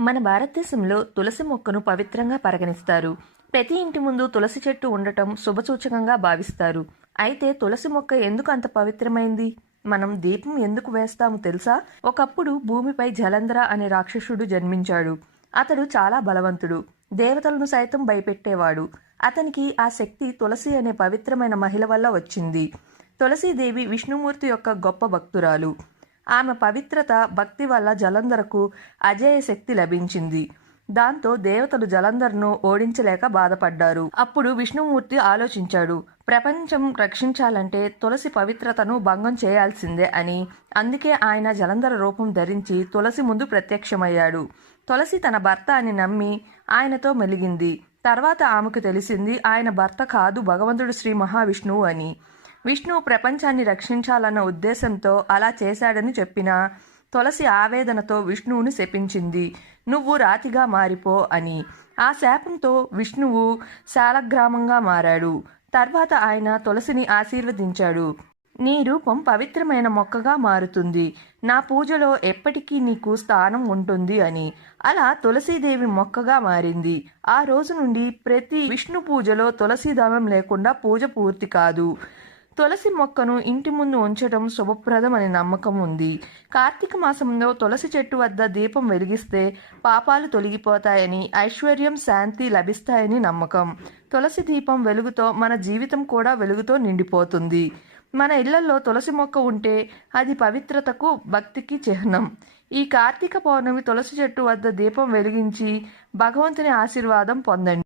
మన భారతదేశంలో తులసి మొక్కను పవిత్రంగా పరిగణిస్తారు. ప్రతి ఇంటి ముందు తులసి చెట్టు ఉండటం శుభసూచకంగా భావిస్తారు. అయితే తులసి మొక్క ఎందుకు అంత పవిత్రమైంది? మనం దీపం ఎందుకు వేస్తాము తెలుసా? ఒకప్పుడు భూమిపై జలంధర అనే రాక్షసుడు జన్మించాడు. అతడు చాలా బలవంతుడు. దేవతలను సైతం భయపెట్టేవాడు. అతనికి ఆ శక్తి తులసి అనే పవిత్రమైన మహిళ వల్ల వచ్చింది. తులసీదేవి విష్ణుమూర్తి యొక్క గొప్ప భక్తురాలు. ఆమె పవిత్రత భక్తి వల్ల జలంధరకు అజేయ శక్తి లభించింది. దాంతో దేవతలు జలంధర్ను ఓడించలేక బాధపడ్డారు. అప్పుడు విష్ణుమూర్తి ఆలోచించాడు ప్రపంచం రక్షించాలంటే తులసి పవిత్రతను భంగం చేయాల్సిందే అని. అందుకే ఆయన జలంధర రూపం ధరించి తులసి ముందు ప్రత్యక్షమయ్యాడు. తులసి తన భర్త అని నమ్మి ఆయనతో మెలిగింది. తర్వాత ఆమెకు తెలిసింది ఆయన భర్త కాదు భగవంతుడు శ్రీ మహావిష్ణువు అని. విష్ణువు ప్రపంచాన్ని రక్షించాలన్న ఉద్దేశంతో అలా చేశాడని చెప్పిన తులసి ఆవేదనతో విష్ణువుని శపించింది. నువ్వు రాతిగా మారిపో అని. ఆ శాపంతో విష్ణువు శాలగ్రామంగా మారాడు. తర్వాత ఆయన తులసిని ఆశీర్వదించాడు. నీ రూపం పవిత్రమైన మొక్కగా మారుతుంది. నా పూజలో ఎప్పటికీ నీకు స్థానం ఉంటుంది అని. అలా తులసీదేవి మొక్కగా మారింది. ఆ రోజు నుండి ప్రతి విష్ణు పూజలో తులసీదళం లేకుండా పూజ పూర్తి కాదు. తులసి మొక్కను ఇంటి ముందు ఉంచడం శుభప్రదం అనే నమ్మకం ఉంది. కార్తీక మాసంలో తులసి చెట్టు వద్ద దీపం వెలిగిస్తే పాపాలు తొలగిపోతాయని ఐశ్వర్యం శాంతి లభిస్తాయని నమ్మకం. తులసి దీపం వెలుగుతో మన జీవితం కూడా వెలుగుతో నిండిపోతుంది. మన ఇళ్ళలో తులసి మొక్క ఉంటే అది పవిత్రతకు భక్తికి చిహ్నం. ఈ కార్తీక పౌర్ణమి తులసి చెట్టు వద్ద దీపం వెలిగించి భగవంతుని ఆశీర్వాదం పొందండి.